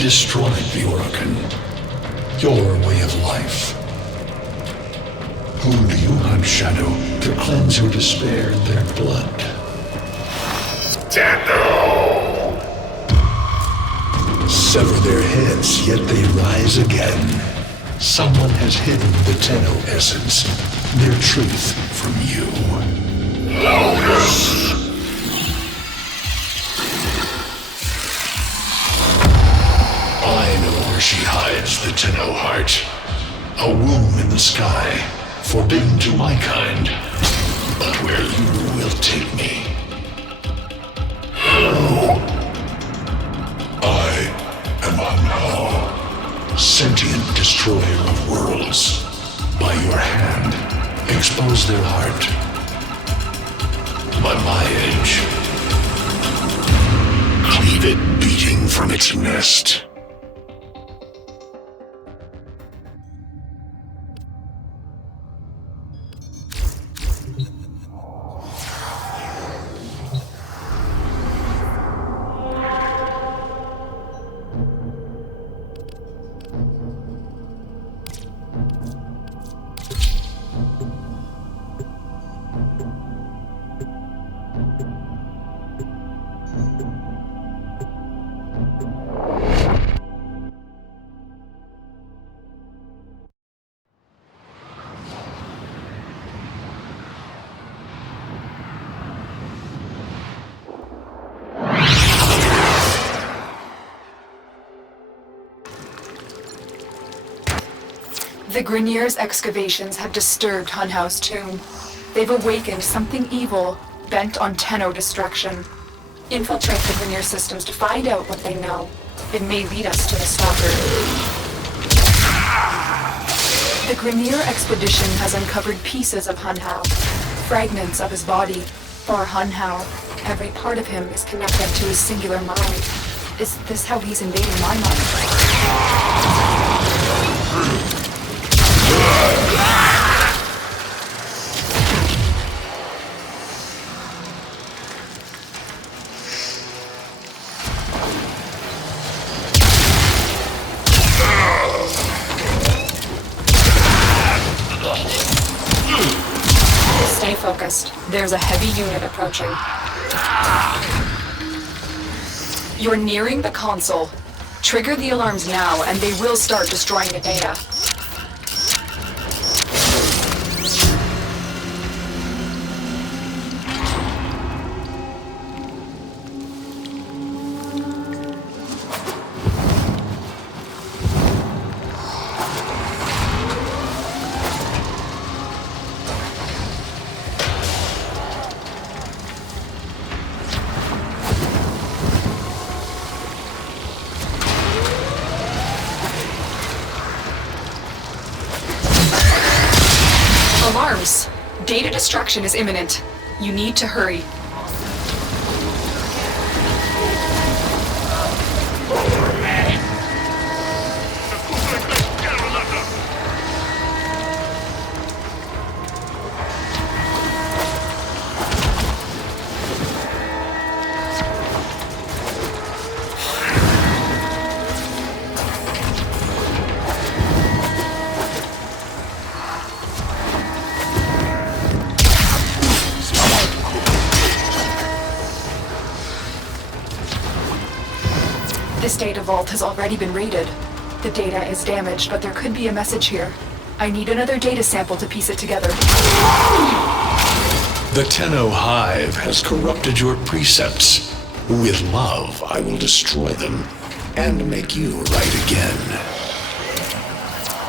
destroyed the Orokin, your way of life. Who do you hunt, Shadow, to cleanse your despair in their blood? Tenno! Sever their heads, yet they rise again. Someone has hidden the Tenno essence, their truth, from you. Lotus! I know where she hides the Tenno heart. A womb in the sky, forbidden to my kind, but where you will take me. I am Hanhao, sentient destroyer of worlds. By your hand, expose their heart. By my edge, cleave it beating from its nest. The Grineer's excavations have disturbed Hanhao's tomb. They've awakened something evil, bent on Tenno destruction. Infiltrate the Grineer systems to find out what they know. It may lead us to the Stalker. The Grineer expedition has uncovered pieces of Hanhao, fragments of his body. For Hanhao, every part of him is connected to his singular mind. Is this how he's invading my mind? Stay focused. There's a heavy unit approaching. You're nearing the console. Trigger the alarms now, and they will start destroying the data. Alarms! Data destruction is imminent. You need to hurry. This data vault has already been raided. The data is damaged, but there could be a message here. I need another data sample to piece it together. The Tenno Hive has corrupted your precepts. With love, I will destroy them and make you right again.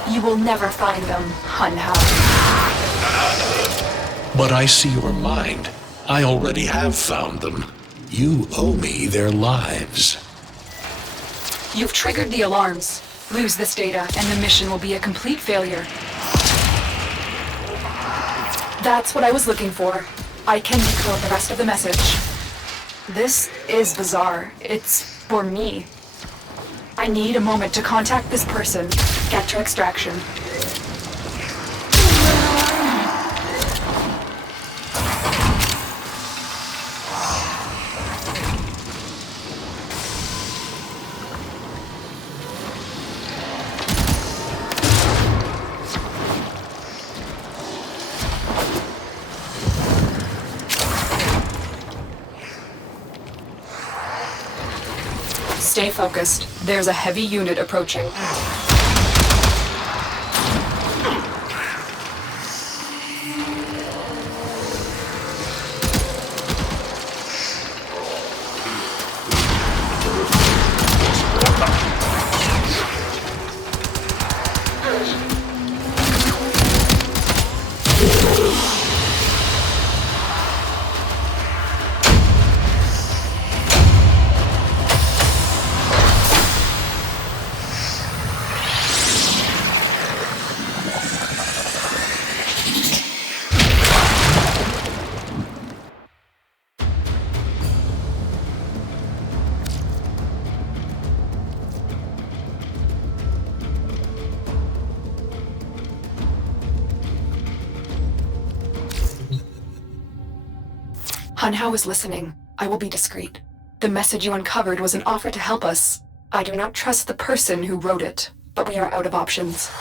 You will never find them, Hanhao. But I see your mind. I already have found them. You owe me their lives. You've triggered the alarms. Lose this data, and the mission will be a complete failure. That's what I was looking for. I can decode the rest of the message. This is bizarre. It's for me. I need a moment to contact this person, get to extraction. Stay focused. There's a heavy unit approaching. Hunhao is listening. I will be discreet. The message you uncovered was an offer to help us. I do not trust the person who wrote it, but we are out of options.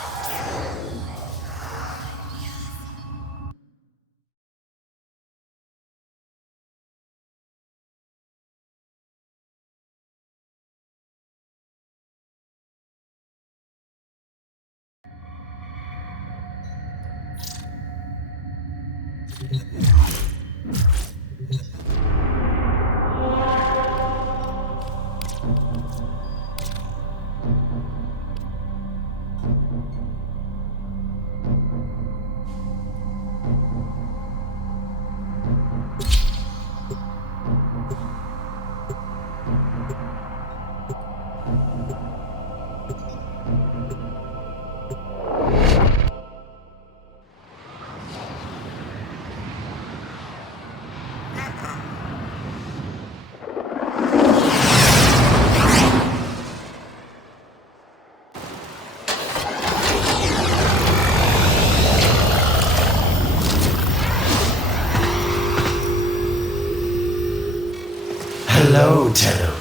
Hello, Tenno.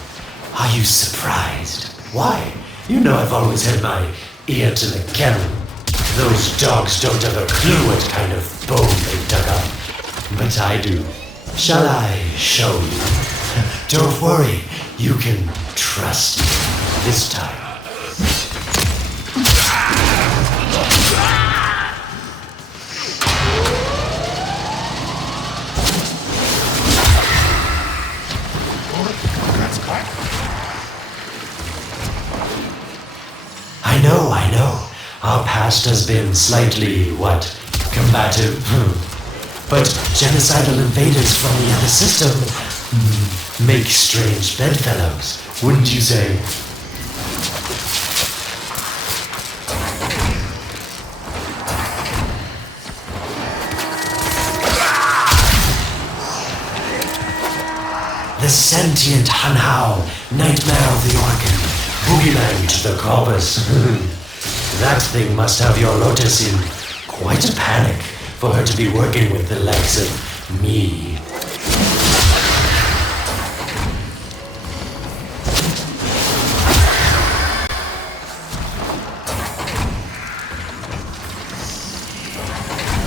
Are you surprised? Why? You know I've always had my ear to the kennel. Those dogs don't have a clue what kind of bone they dug up. But I do. Shall I show you? Don't worry, you can trust me this time. I know. Our past has been slightly, combative. But genocidal invaders from the other system make strange bedfellows, wouldn't you say? The sentient Hunhao, nightmare of the organ, boogeyman to the corpus. That thing must have your Lotus in quite a panic for her to be working with the likes of me.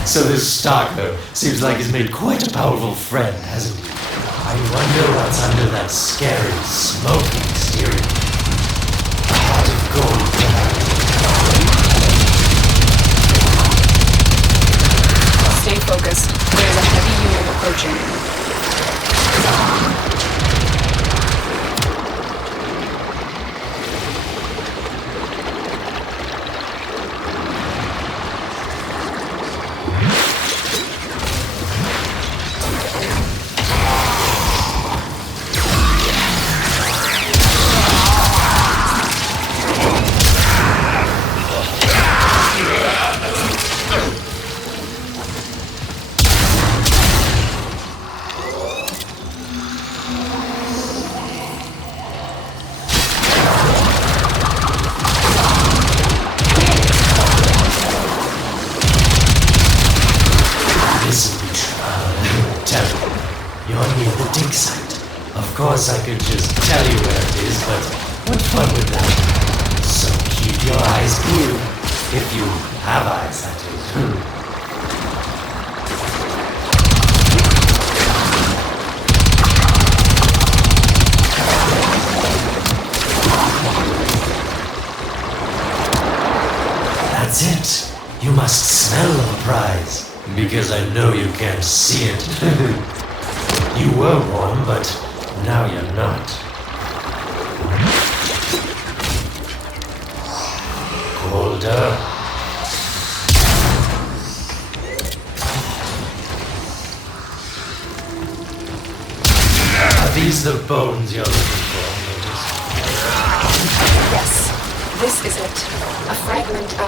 So this Starko seems like he's made quite a powerful friend, hasn't he? I wonder what's under that scary, smoky exterior. A heart of gold. Stay focused. There's a heavy unit approaching. Of course I could just tell you where it is, but what fun with that? So keep your eyes peeled. If you have eyes, that is. must smell a prize, because I know you can't see it. You were warm, but now you're not. Colder. Are these the bones you're looking for, Lotus? Yes, this is it. A fragment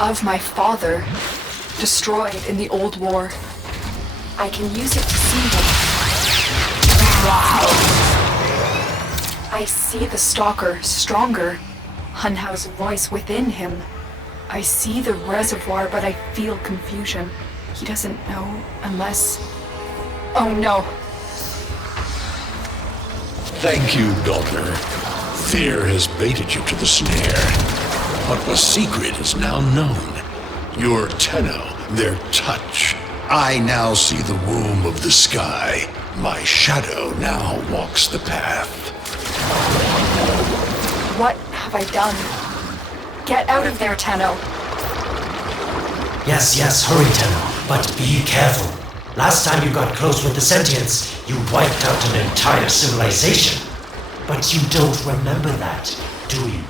of my father, destroyed in the old war. I can use it to see him. Wow! I see the stalker stronger. Hunhow's voice within him. I see the reservoir, but I feel confusion. He doesn't know unless... Oh no! Thank you, daughter. Fear has baited you to the snare. What was secret is now known. Your Tenno, their touch. I now see the womb of the sky. My shadow now walks the path. What have I done? Get out of there, Tenno. Yes, hurry, Tenno, but be careful. Last time you got close with the sentients, you wiped out an entire civilization. But you don't remember that, do you?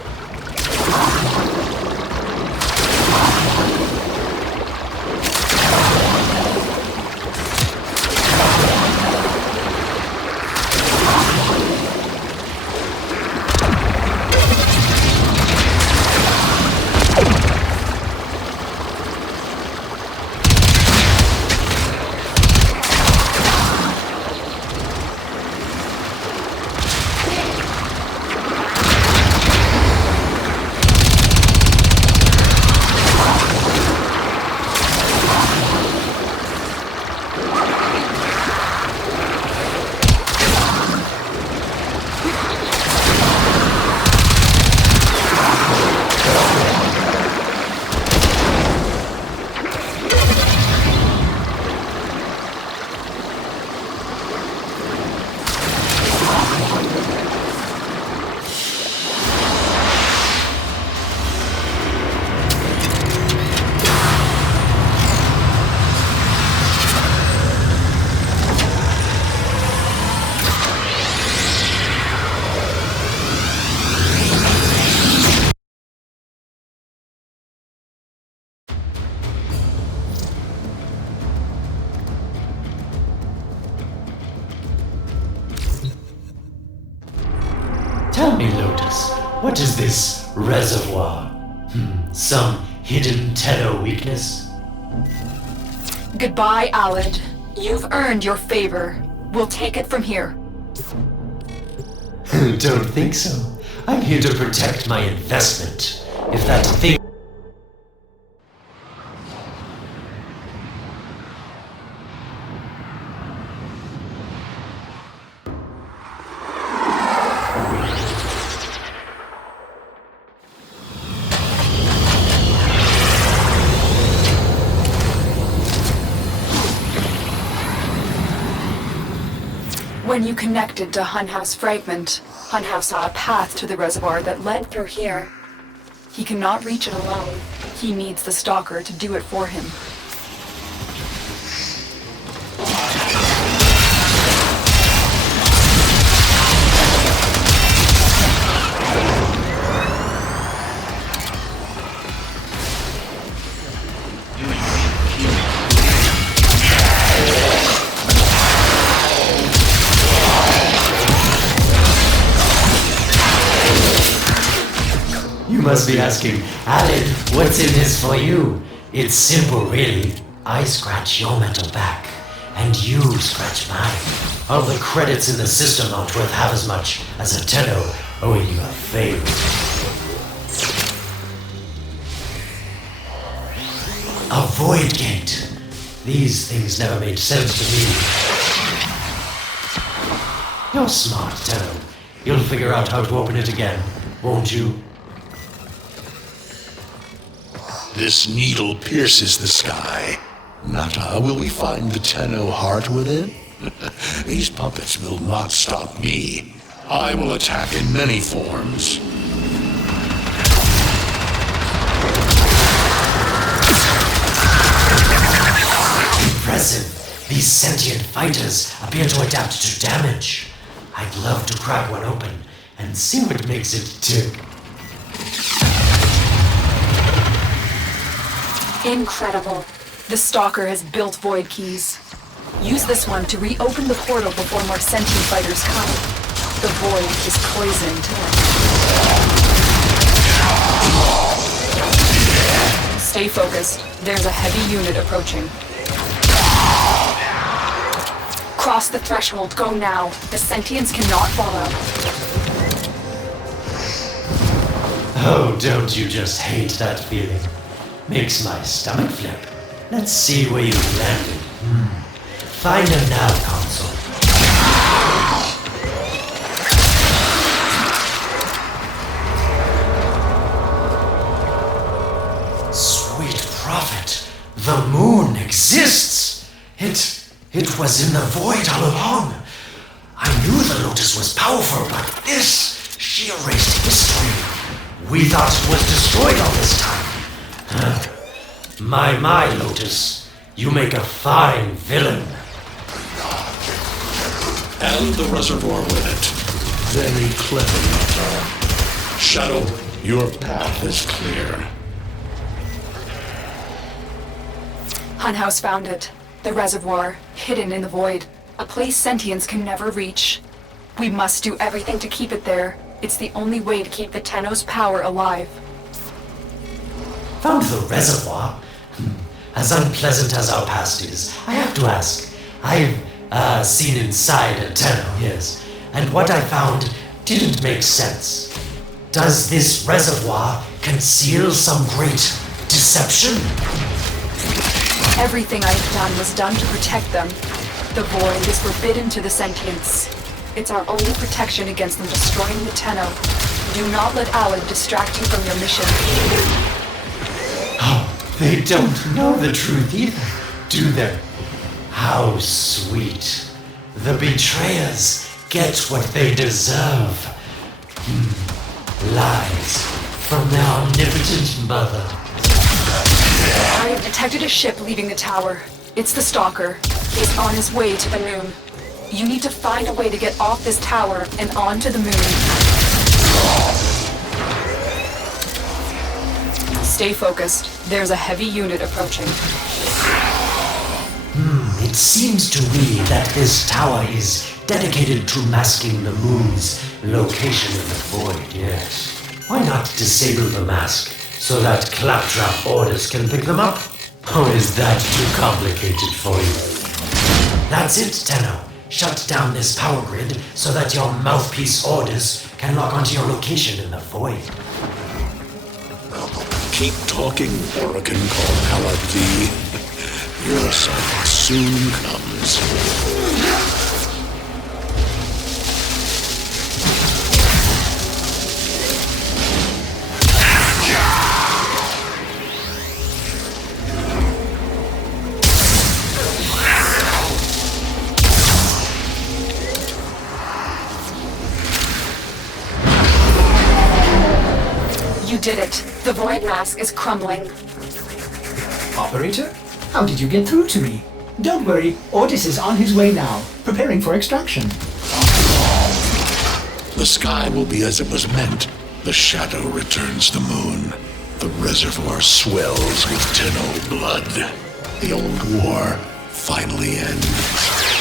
Tell me, Lotus, what is this reservoir? Some hidden Tenno weakness? Goodbye, Alad. You've earned your favor. We'll take it from here. Don't think so. I'm here to protect my investment. If that thing... When you connected to Hunhow's fragment, Hunhow saw a path to the reservoir that led through here. He cannot reach it alone. He needs the stalker to do it for him. You must be asking, Alan, what's in this for you? It's simple, really. I scratch your mental back, and you scratch mine. All the credits in the system aren't worth half as much as a Tenno owing you a favor. A void gate. These things never made sense to me. You're smart, Tenno. You'll figure out how to open it again, won't you? This needle pierces the sky. Nata, will we find the Tenno heart within? These puppets will not stop me. I will attack in many forms. impressive. These sentient fighters appear to adapt to damage. I'd love to crack one open and see what makes it tick. Incredible. The Stalker has built void keys. Use this one to reopen the portal before more sentient fighters come. The void is poison to them. Stay focused. There's a heavy unit approaching. Cross the threshold. Go now. The sentients cannot follow. Oh, don't you just hate that feeling? Makes my stomach flip. Let's see where you landed. Find a nav console. Sweet prophet, the moon exists. It was in the void all along. I knew the Lotus was powerful, but this, she erased history. We thought it was destroyed all this time. My, Lotus, you make a fine villain. And the reservoir with it. Very clever, Nata. Shadow, your path is clear. Hunhouse found it. The reservoir, hidden in the void. A place sentients can never reach. We must do everything to keep it there. It's the only way to keep the Tenno's power alive. Found the reservoir? As unpleasant as our past is, I have to ask. I've seen inside a Tenno, yes. And what I found didn't make sense. Does this reservoir conceal some great deception? Everything I've done was done to protect them. The void is forbidden to the sentients. It's our only protection against them destroying the Tenno. Do not let Alad distract you from your mission. Oh, they don't know the truth either, do they? How sweet. The betrayers get what they deserve. Lies from their omnipotent mother. I have detected a ship leaving the tower. It's the Stalker. He's on his way to the moon. You need to find a way to get off this tower and onto the moon. Stay focused. There's a heavy unit approaching. It seems to me that this tower is dedicated to masking the moon's location in the void, yes. Why not disable the mask so that claptrap orders can pick them up? Or is that too complicated for you? That's it, Tenno. Shut down this power grid so that your mouthpiece orders can lock onto your location in the void. Keep talking, Oracle called Alad. Your assignment soon comes. You did it. The void mask is crumbling. Operator? How did you get through to me? Don't worry, Otis is on his way now, preparing for extraction. The sky will be as it was meant. The shadow returns the moon. The reservoir swells with Tenno blood. The old war finally ends.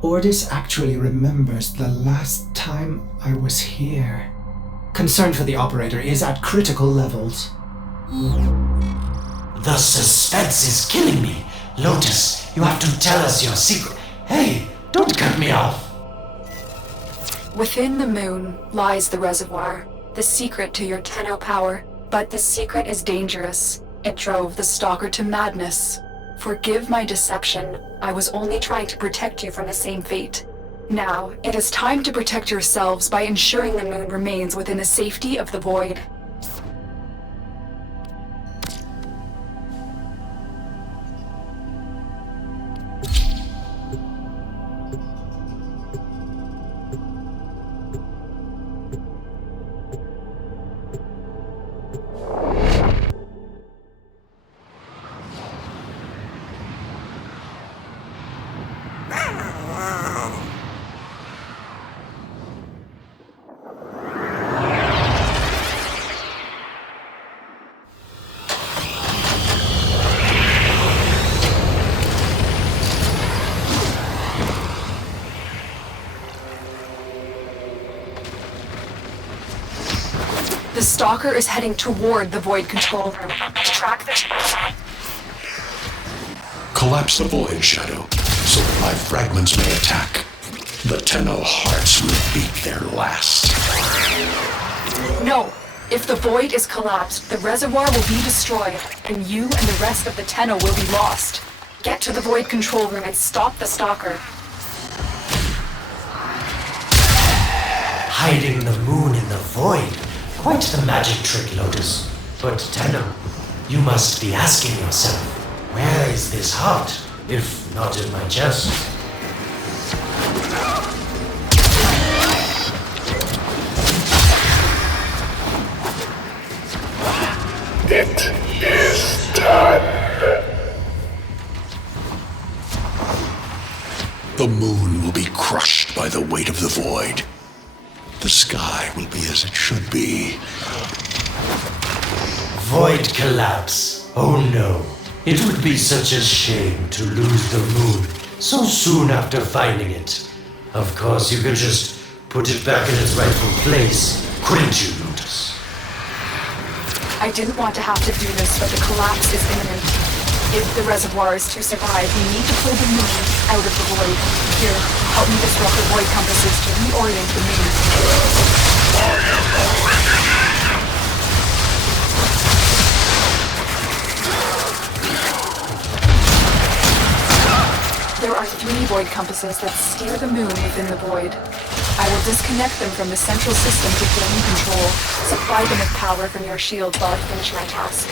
Otis actually remembers the last time I was here. Concern for the operator is at critical levels. The suspense is killing me. Lotus, you have to tell us your secret. Hey, don't cut me off. Within the moon lies the reservoir. the secret to your Tenno power, but the secret is dangerous. It drove the Stalker to madness. Forgive my deception. I was only trying to protect you from the same fate. Now, it is time to protect yourselves by ensuring the moon remains within the safety of the void. The Stalker is heading toward the Void control room. Track the... Collapse the void, Shadow, so that my fragments may attack. The Tenno hearts will beat their last. No! If the Void is collapsed, the reservoir will be destroyed, and you and the rest of the Tenno will be lost. Get to the Void control room and stop the Stalker. Hiding the moon in the void. Quite the magic trick, Lotus. But Tenno, you must be asking yourself, where is this heart, if not in my chest? It is done. The moon will be crushed by the weight of the void. The sky will be as it should be. Void collapse. Oh no. It would be such a shame to lose the moon so soon after finding it. Of course, you could just put it back in its rightful place, couldn't you, Lotus? I didn't want to have to do this, but the collapse is imminent. If the reservoir is to survive, we need to pull the moon out of the void. Here, help me disrupt the void compasses to reorient the moon. There are 3 void compasses that steer the moon within the void. I will disconnect them from the central system to gain control. Supply them with power from your shield while I finish my task.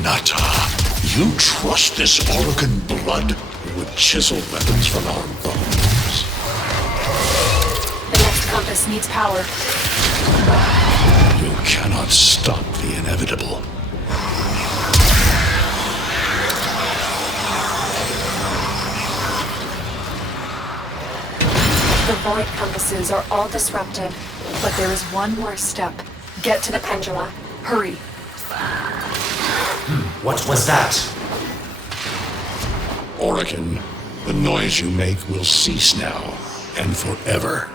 Nata, you trust this Orokin blood who would chisel weapons from our bones? The next compass needs power. You cannot stop the inevitable. The void compasses are all disrupted, but there is one more step. Get to the pendula. Hurry. What was that? Orokin, the noise you make will cease now and forever.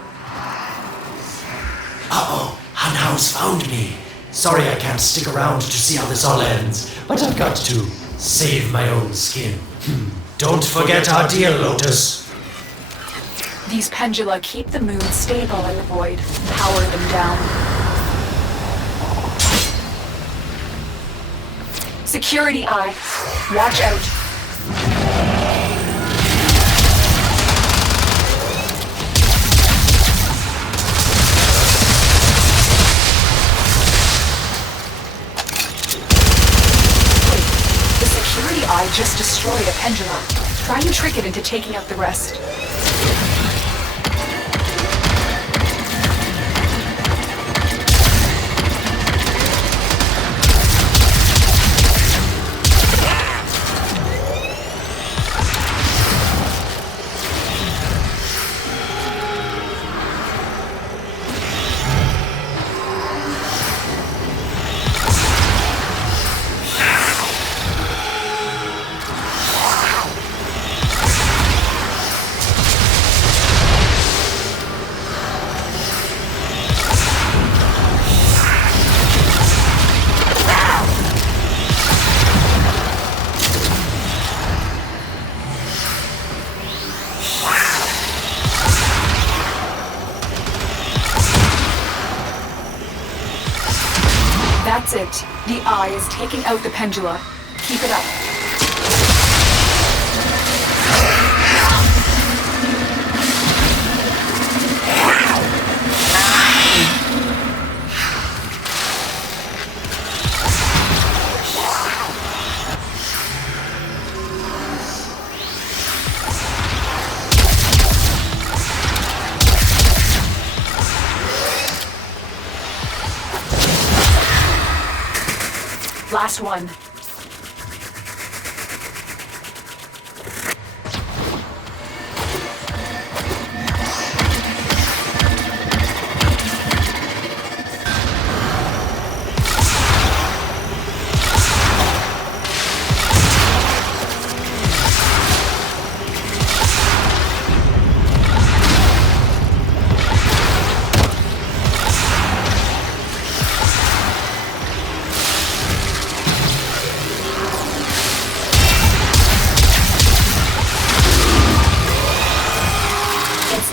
Uh-oh, Hanhao's found me. Sorry I can't stick around to see how this all ends, but I've got to save my own skin. Don't forget our deal, Lotus. These pendula keep the moon stable in the void. Power them down. Security eye. Watch out. The security eye just destroyed a pendulum. Try and trick it into taking out the rest. taking out the pendula. Keep it up. Last one.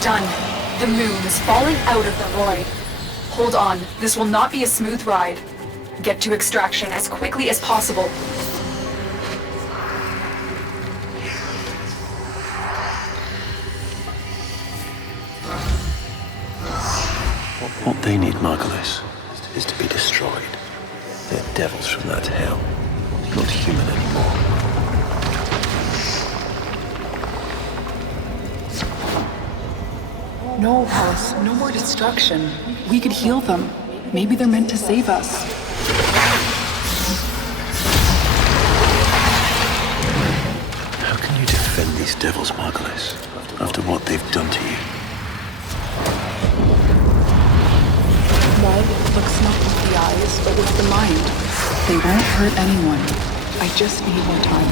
Done. The moon is falling out of the void. Hold on, this will not be a smooth ride. Get to extraction as quickly as possible. What they need, Margulis, is to be destroyed. They're devils from that hell, not human anymore. No, Alice, no more destruction. We could heal them. Maybe they're meant to save us. How can you defend these devils, Margulis, after what they've done to you? Blood looks not with the eyes, but with the mind. They won't hurt anyone. I just need more time.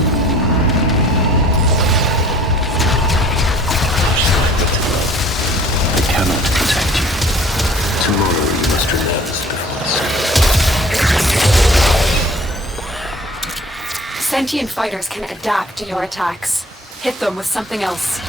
I cannot protect you. Tomorrow you must renounce the force. Sentient fighters can adapt to your attacks. Hit them with something else.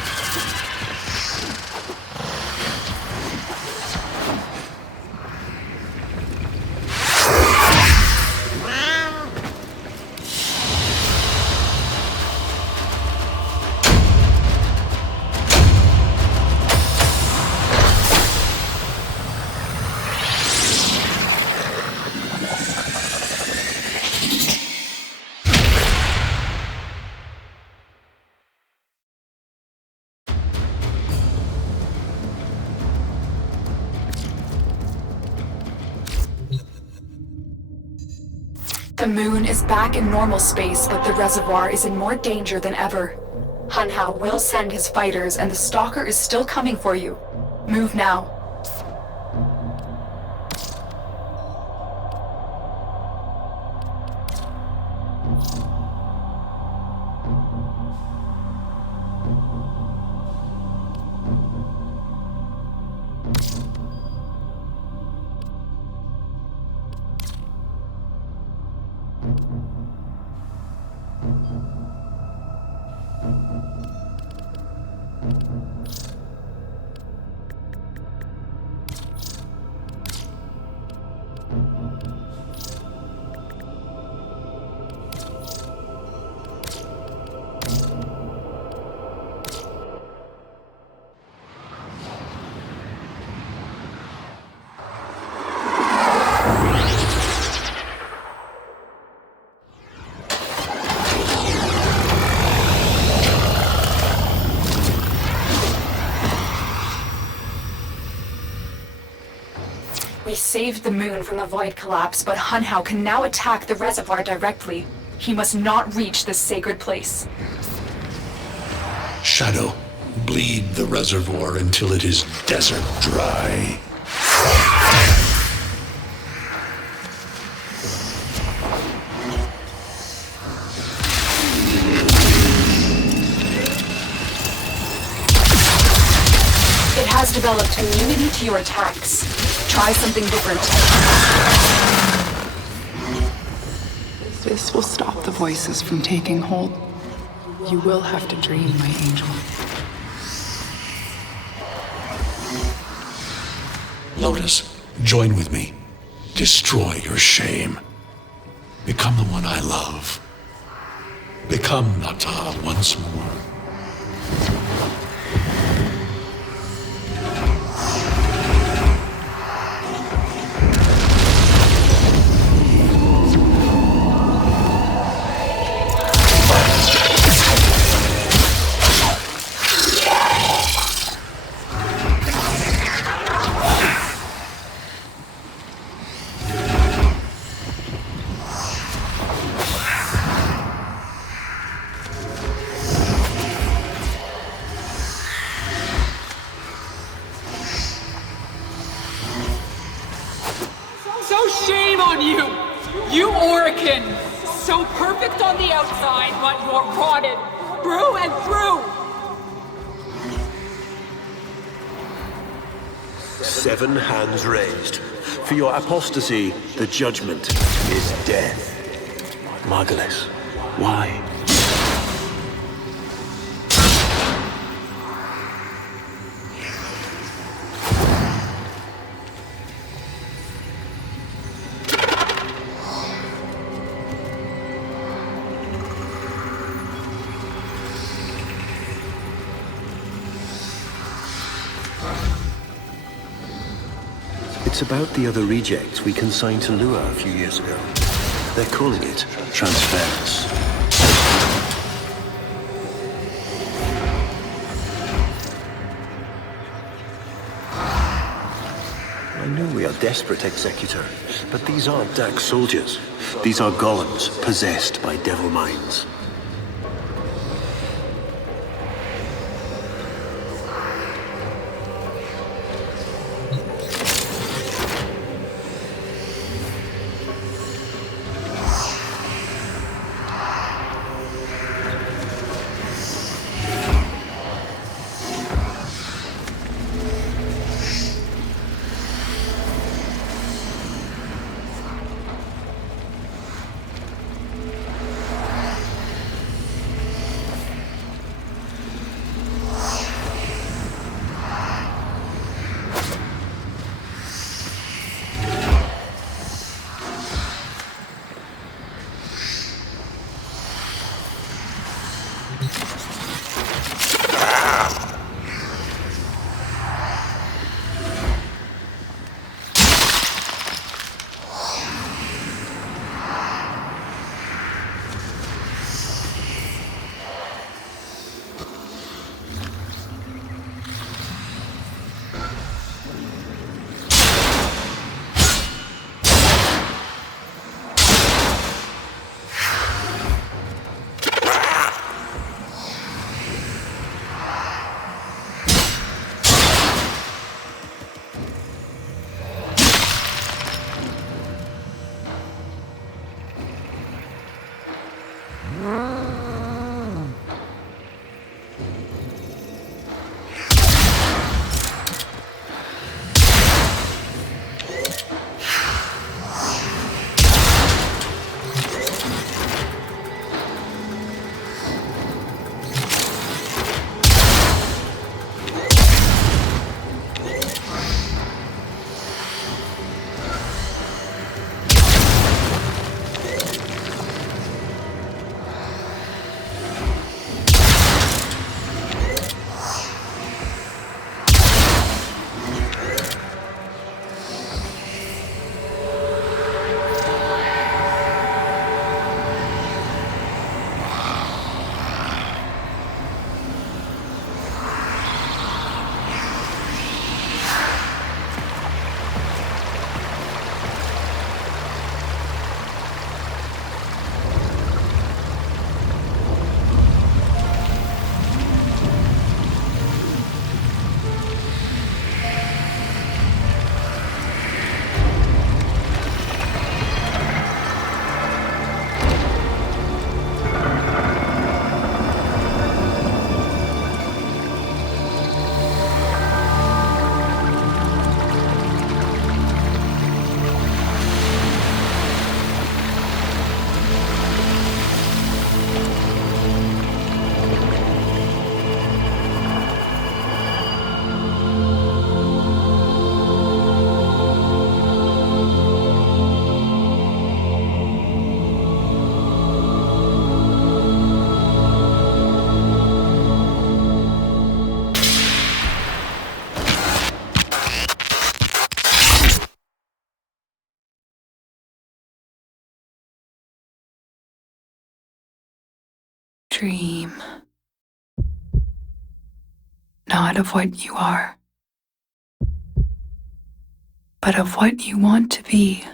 The moon is back in normal space, but the reservoir is in more danger than ever. Hunhao will send his fighters, and the Stalker is still coming for you. Move now. We saved the moon from the void collapse, but Hunhao can now attack the reservoir directly. He must not reach this sacred place. Shadow, bleed the reservoir until it is desert dry. It has developed immunity to your attacks. Try something different. This will stop the voices from taking hold. You will have to dream, my angel. Lotus, join with me. Destroy your shame. Become the one I love. Become Nata once more. So shame on you! You Orican! So perfect on the outside, but you're rotted through and through! 7 hands raised. For your apostasy, the judgment is death. Margulis, why? It's about the other rejects we consigned to Lua a few years ago. They're calling it transference. I know we are desperate, Executor, but these aren't Dax soldiers. These are golems possessed by devil minds. Dream. Not of what you are, but of what you want to be.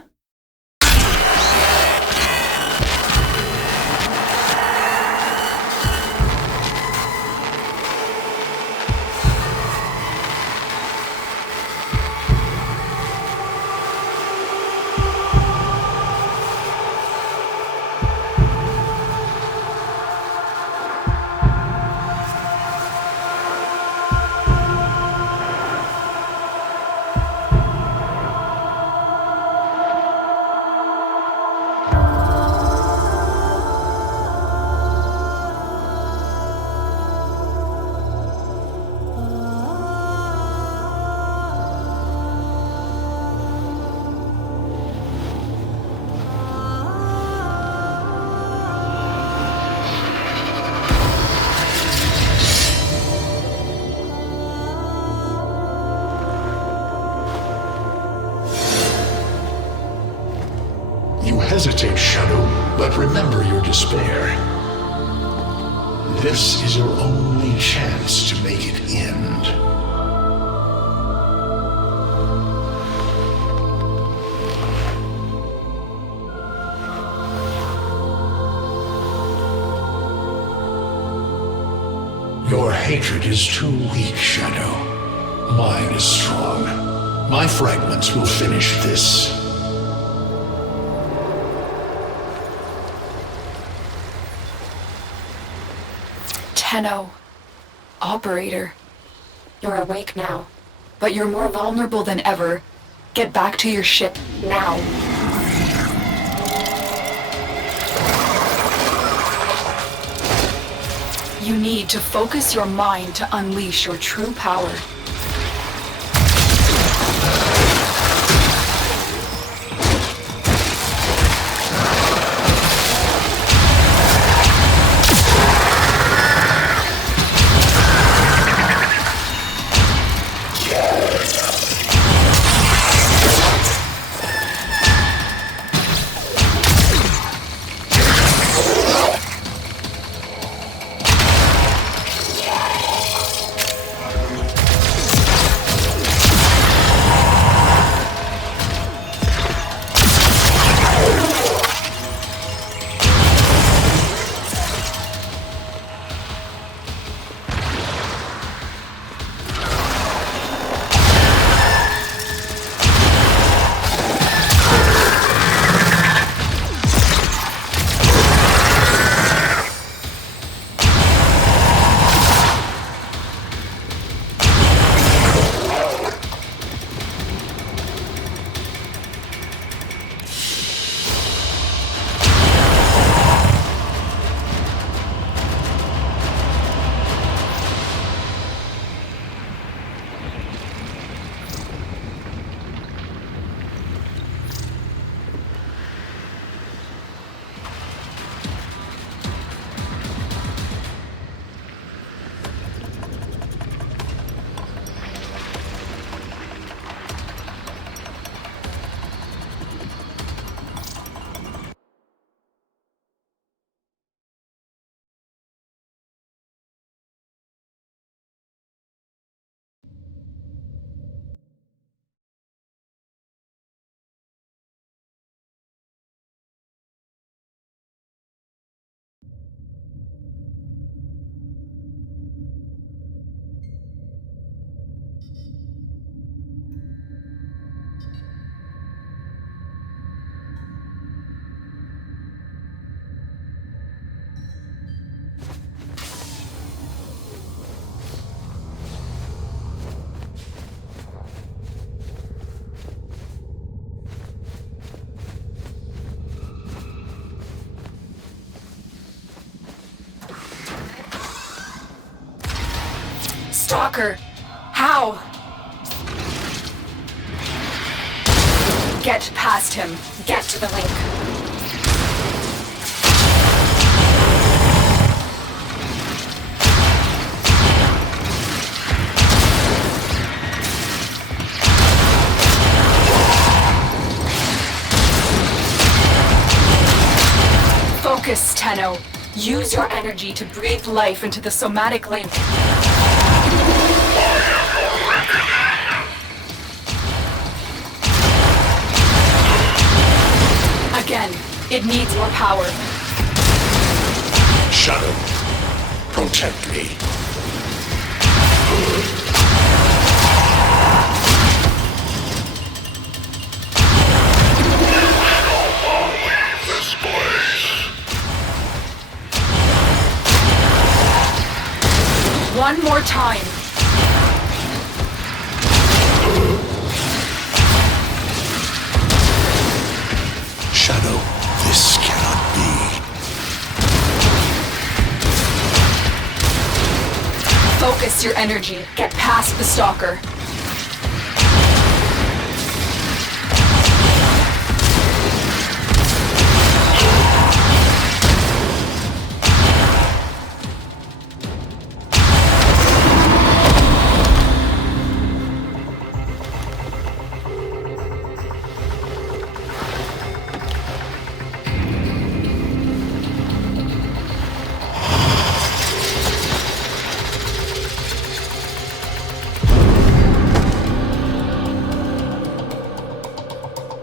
You hesitate, Shadow, but remember your despair. This is your only chance to make it end. Your hatred is too weak, Shadow. Mine is strong. My fragments will finish this. Tenno. Operator. You're awake now, but you're more vulnerable than ever. Get back to your ship now. You need to focus your mind to unleash your true power. Stalker! How? Get past him. Get to the link. Focus, Tenno. Use your energy to breathe life into the somatic link. Again, it needs more power. Shadow, protect me. One more time. Shadow, this cannot be. Focus your energy. Get past the stalker.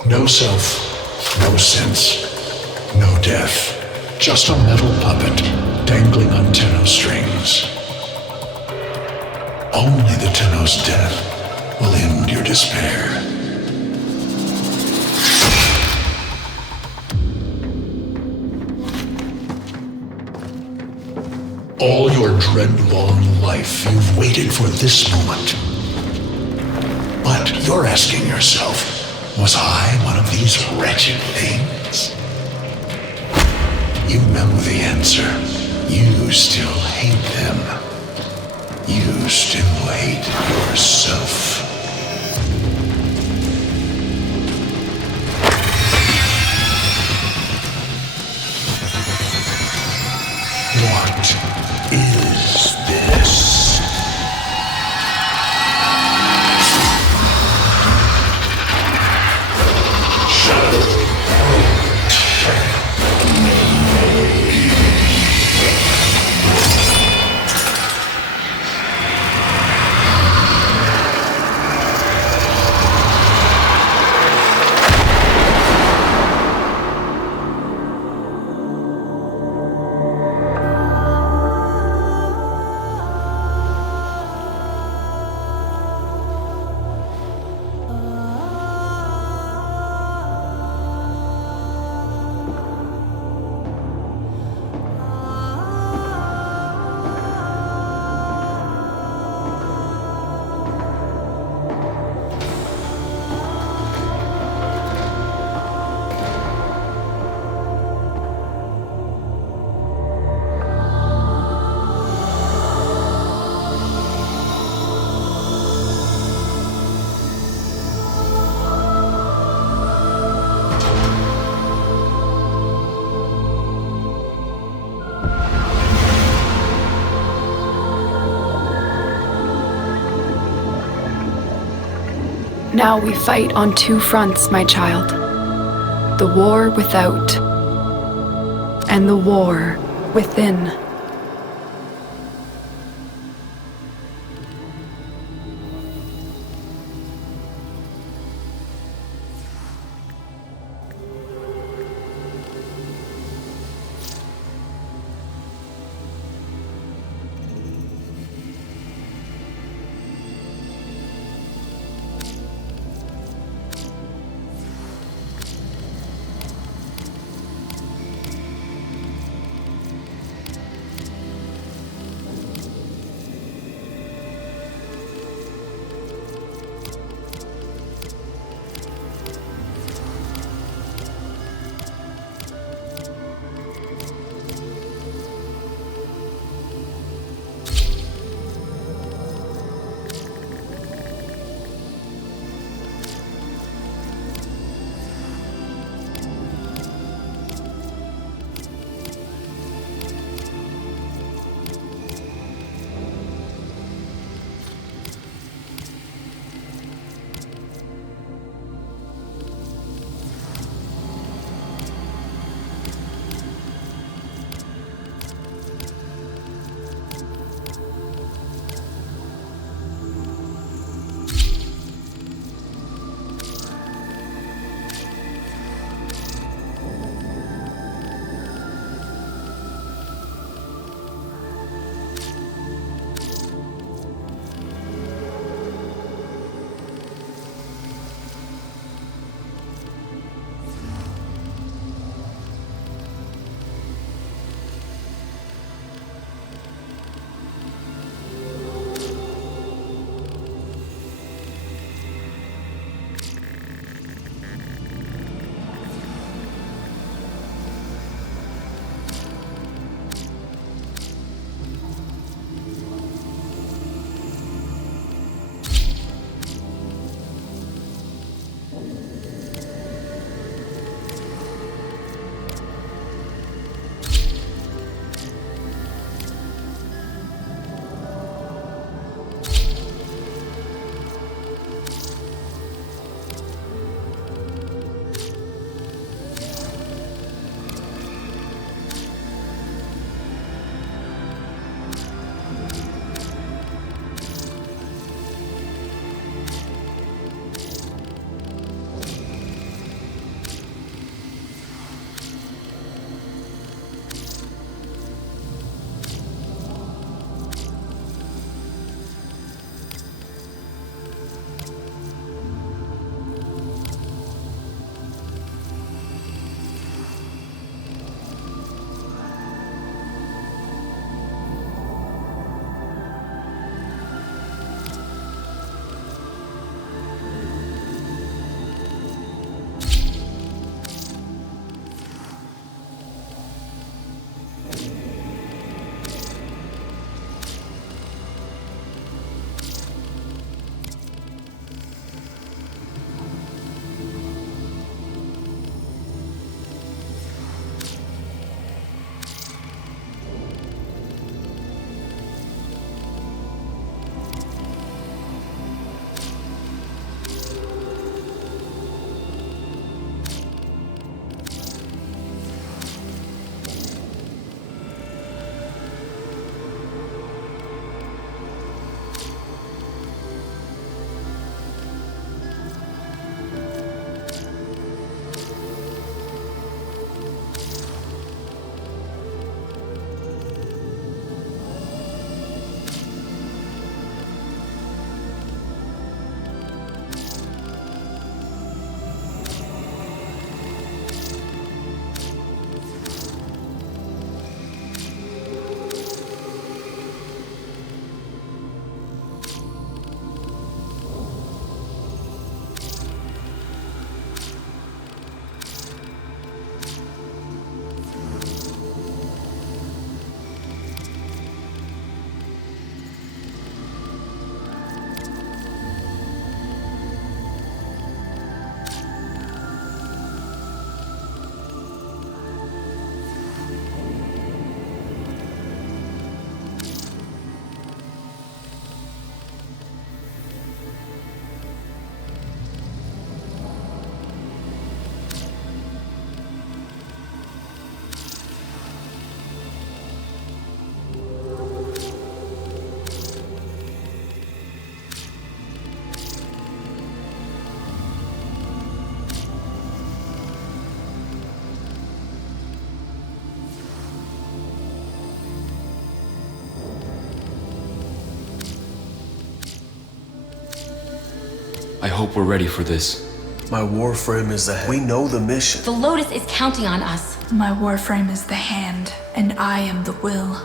No self, no sense, no death. Just a metal puppet dangling on Tenno strings. Only the Tenno's death will end your despair. All your dread-long life, you've waited for this moment. But you're asking yourself, was I one of these wretched things? You know the answer. You still hate them. You still hate yourself. What is this? Now we fight on two fronts, my child. The war without, and the war within. I hope we're ready for this. My Warframe is the head. We know the mission. The Lotus is counting on us. My Warframe is the hand, and I am the will.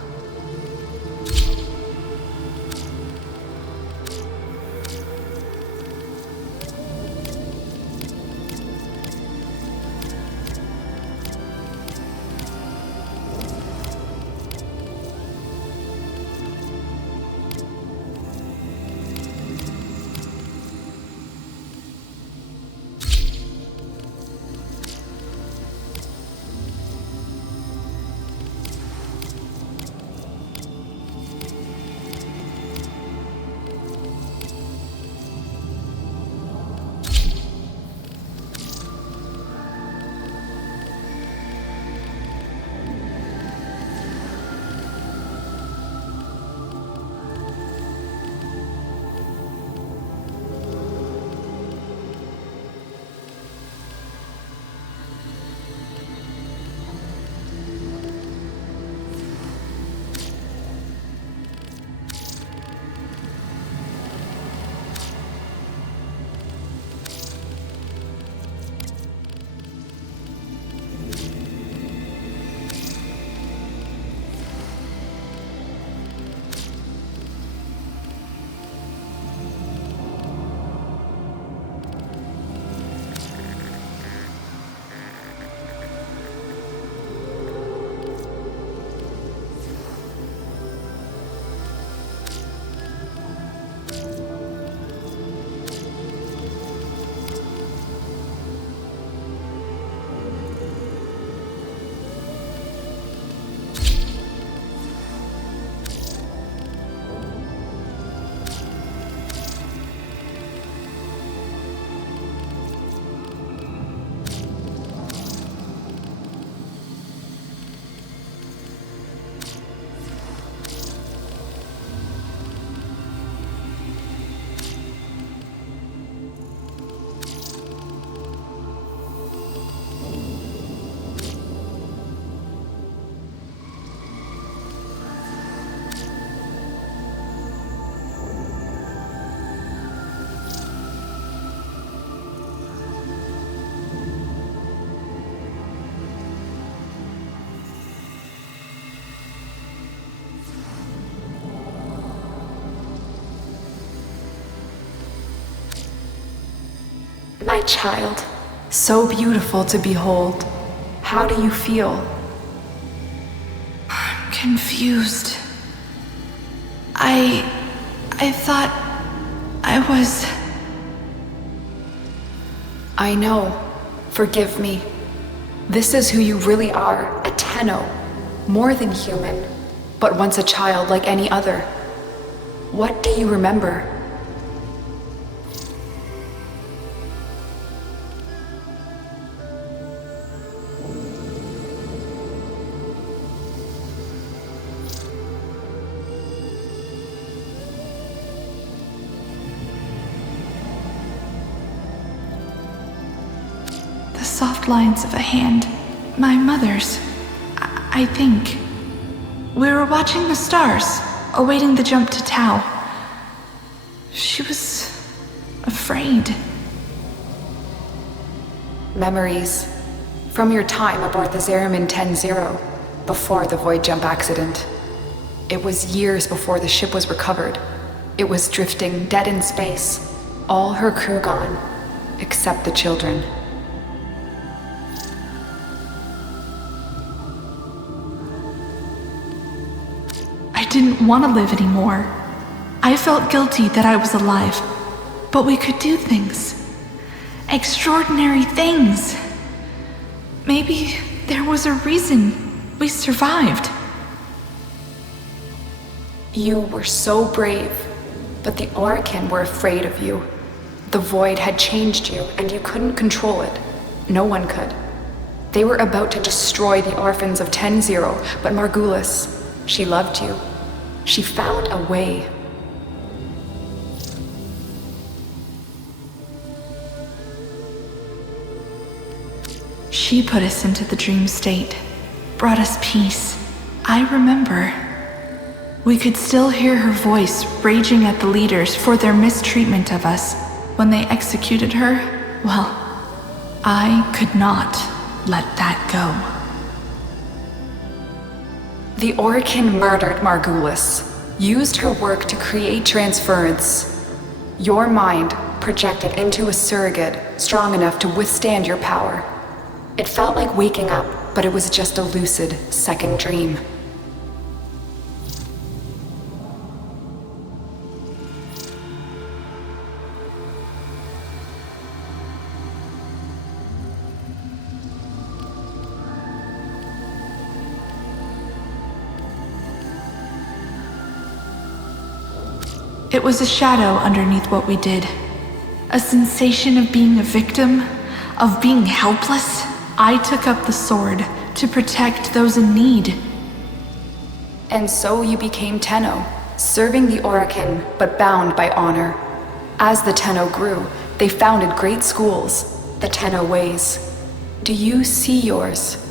My child, so beautiful to behold. How do you feel? I'm confused. I thought I was... I know. Forgive me. This is who you really are, a Tenno. More than human, but once a child like any other. What do you remember? Soft lines of a hand. My mother's. I think. We were watching the stars, awaiting the jump to Tau. She was... afraid. Memories. From your time aboard the Zariman 10-0, before the void jump accident. It was years before the ship was recovered. It was drifting dead in space. All her crew gone, except the children. I didn't want to live anymore. I felt guilty that I was alive, but we could do things. Extraordinary things. Maybe there was a reason we survived. You were so brave, but the Orokin were afraid of you. The void had changed you, and you couldn't control it. No one could. They were about to destroy the orphans of 10-0, but Margulis, she loved you. She found a way. She put us into the dream state, brought us peace. I remember. We could still hear her voice raging at the leaders for their mistreatment of us. when they executed her, well, I could not let that go. The Orokin murdered Margulis, used her work to create transference. Your mind projected into a surrogate strong enough to withstand your power. It felt like waking up, but it was just a lucid second dream. It was a shadow underneath what we did. A sensation of being a victim, of being helpless. I took up the sword to protect those in need. And so you became Tenno, serving the Orokin, but bound by honor. As the Tenno grew, they founded great schools, the Tenno ways. Do you see yours?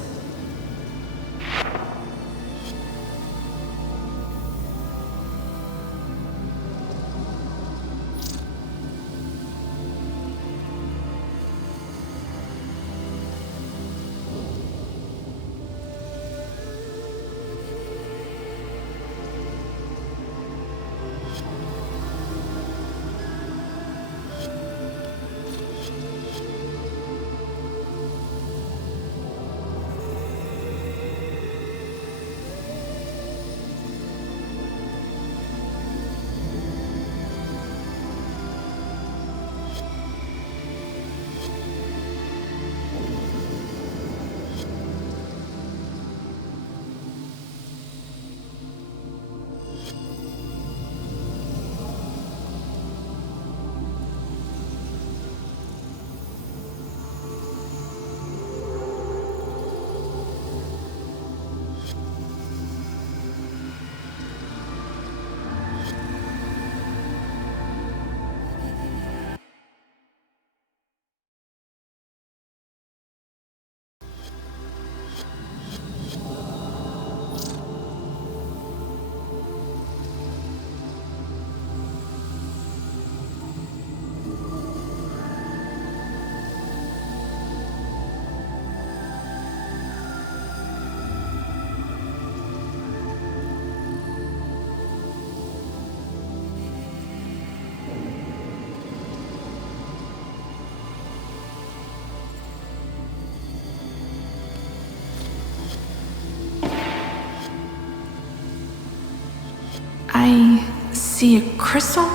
I see a crystal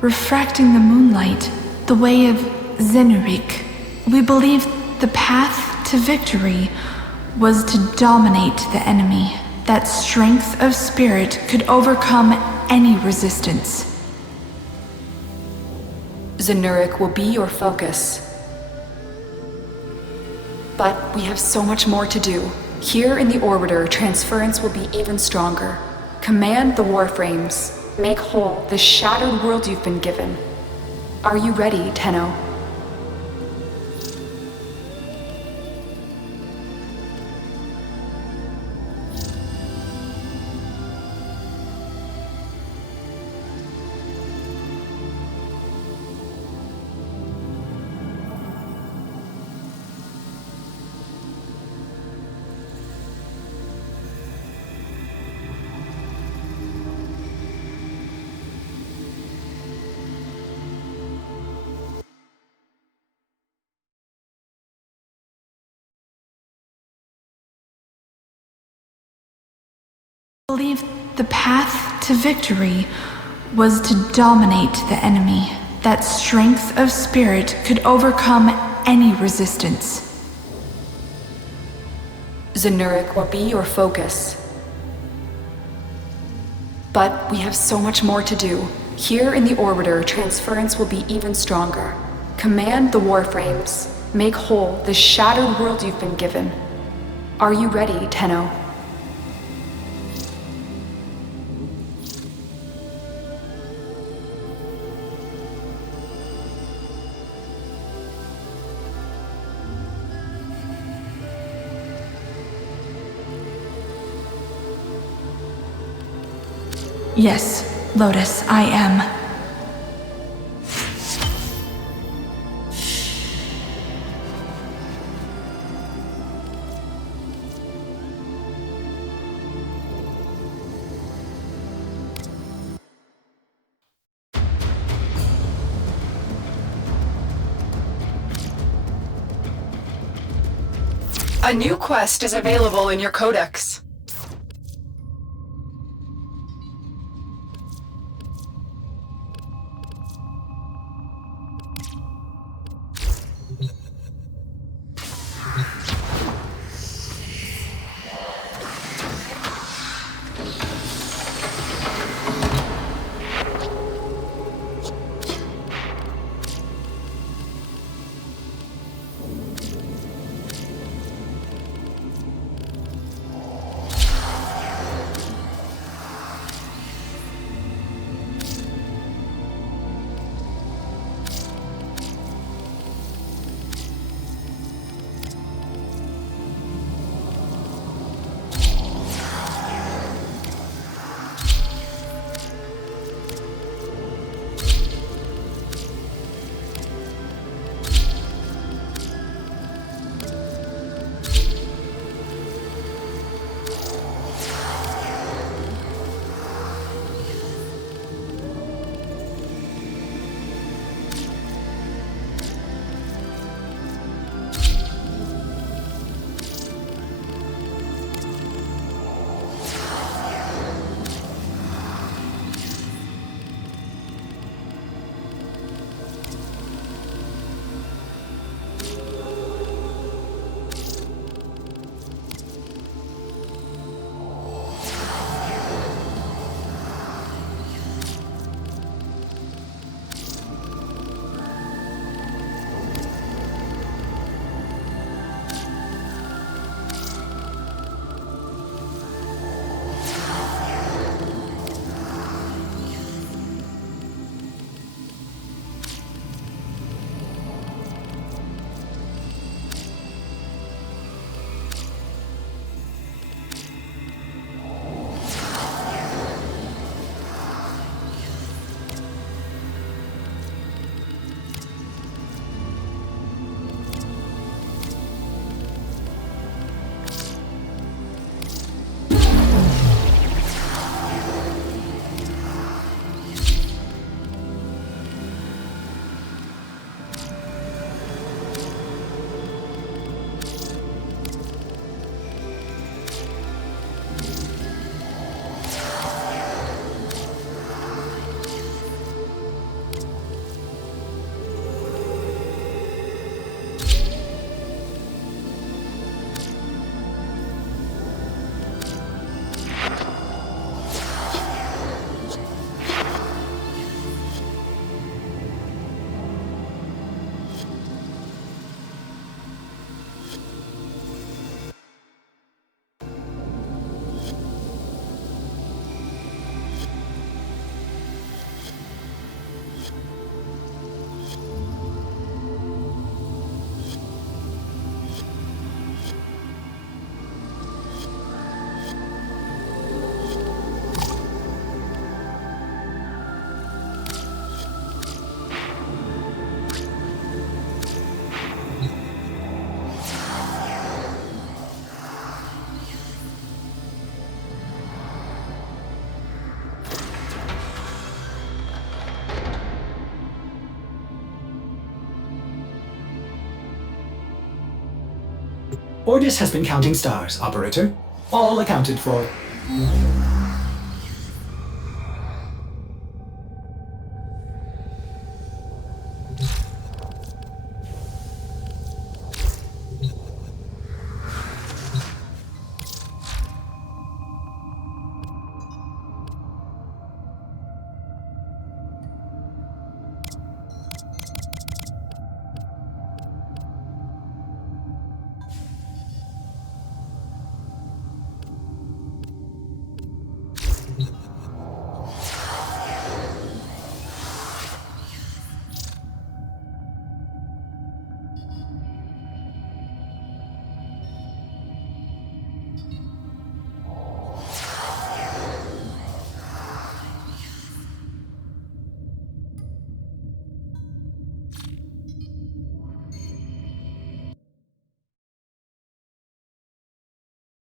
refracting the moonlight, the way of Zenurik. We believe the path to victory was to dominate the enemy, that strength of spirit could overcome any resistance. Zenurik will be your focus. But we have so much more to do. Here in the Orbiter, transference will be even stronger. Command the Warframes. Make whole the shattered world you've been given. Are you ready, Tenno? Believe the path to victory was to dominate the enemy, that strength of spirit could overcome any resistance. Zenurik will be your focus. But we have so much more to do. Here in the Orbiter, transference will be even stronger. Command the Warframes. Make whole the shattered world you've been given. Are you ready, Tenno? Yes, Lotus, I am. A new quest is available in your codex. Ordis has been counting stars, Operator. All accounted for.